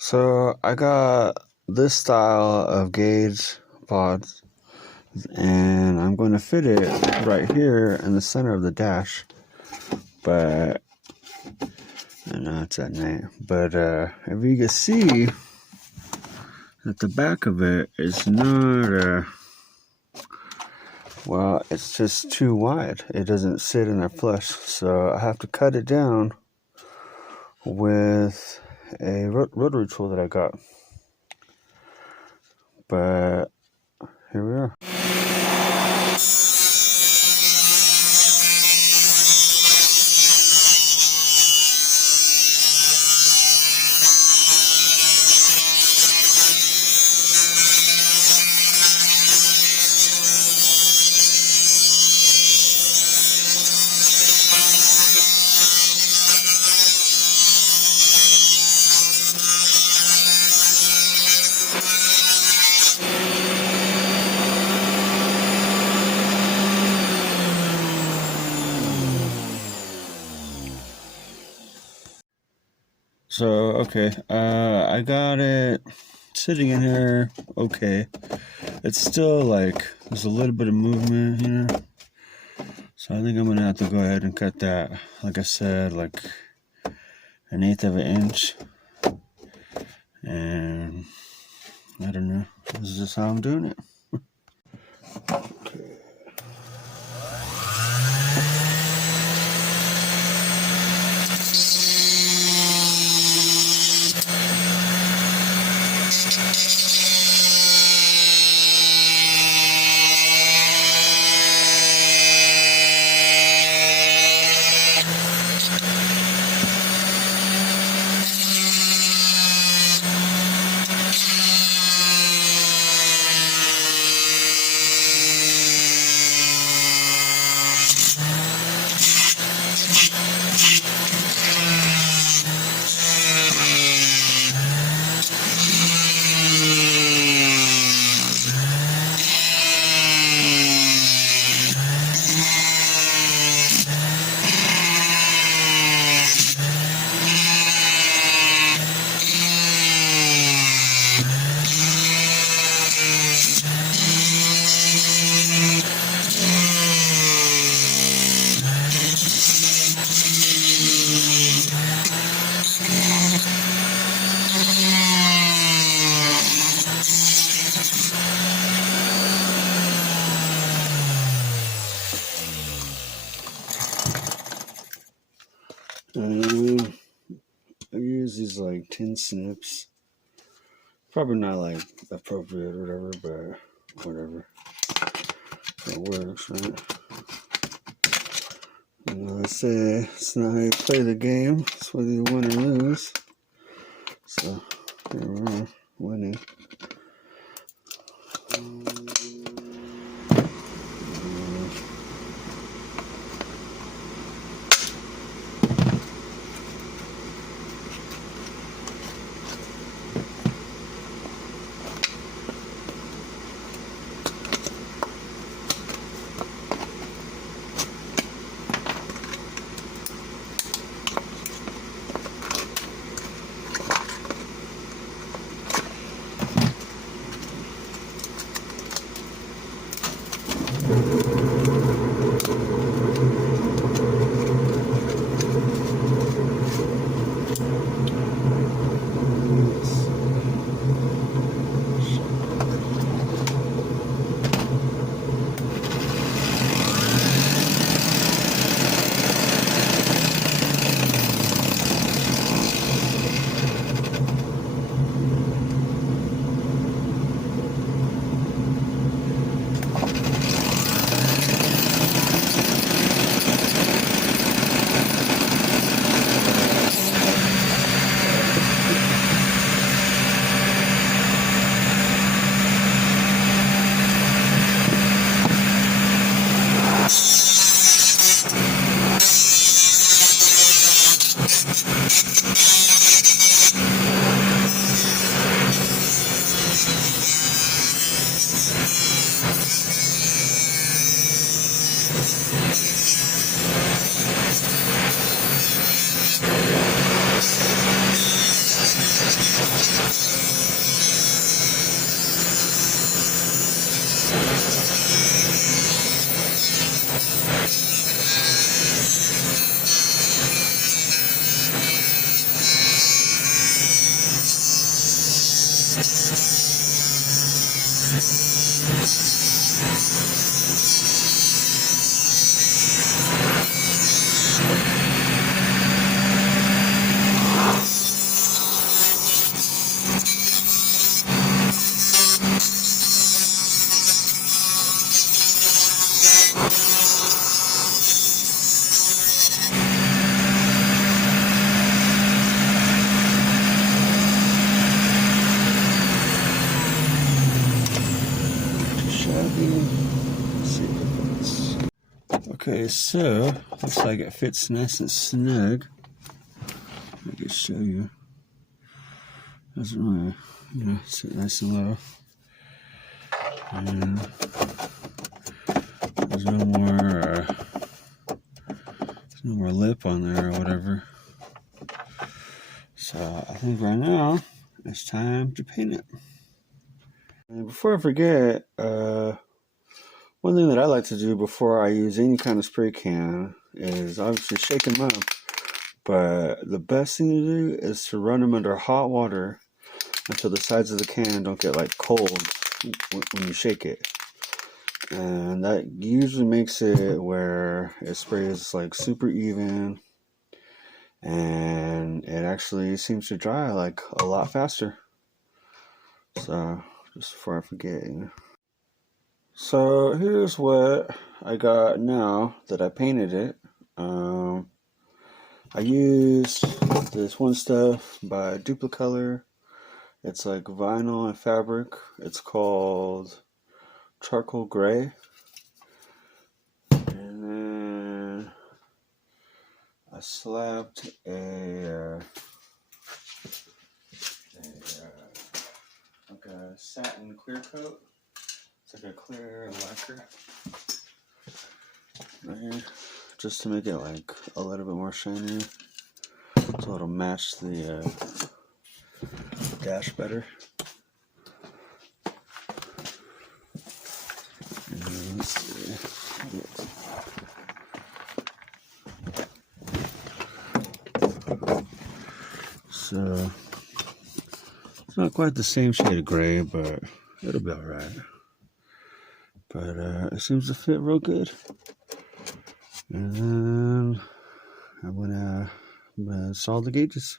So I got this style of gauge pods, and I'm going to fit it right here in the center of the dash. But I know it's at night. But if you can see that the back of it is not well, it's just too wide. It doesn't sit in there flush, so I have to cut it down with a rotary tool that I got. But here we are. So, okay, I got it sitting in here, okay. It's still like, there's a little bit of movement here. So I think I'm gonna have to go ahead and cut that, like I said, like 1/8 of an inch. And I don't know, this is just how I'm doing it. Okay. I use these like tin snips. Probably not like appropriate or whatever, but whatever. It works, right? And I say it's not how you play the game, it's whether you win or lose. So here we are, winning. Okay, so looks like it fits nice and snug. I can show you. Doesn't really, sit nice and low. And there's no more lip on there or whatever. So I think right now it's time to paint it. And before I forget, one thing that I like to do before I use any kind of spray can is obviously shake them up. But the best thing to do is to run them under hot water until the sides of the can don't get like cold when you shake it. And that usually makes it where it sprays like super even, and it actually seems to dry like a lot faster. So just before I forget, So here's what I got now that I painted it. I used this one stuff by Duplicolor. It's like vinyl and fabric. It's called Charcoal Gray. And then I slapped like a satin clear coat. It's like a clear lacquer right here, just to make it like a little bit more shiny, so it'll match the dash better. And let's see. So it's not quite the same shade of gray, but it'll be all right. But it seems to fit real good. And then I'm gonna solve the gauges.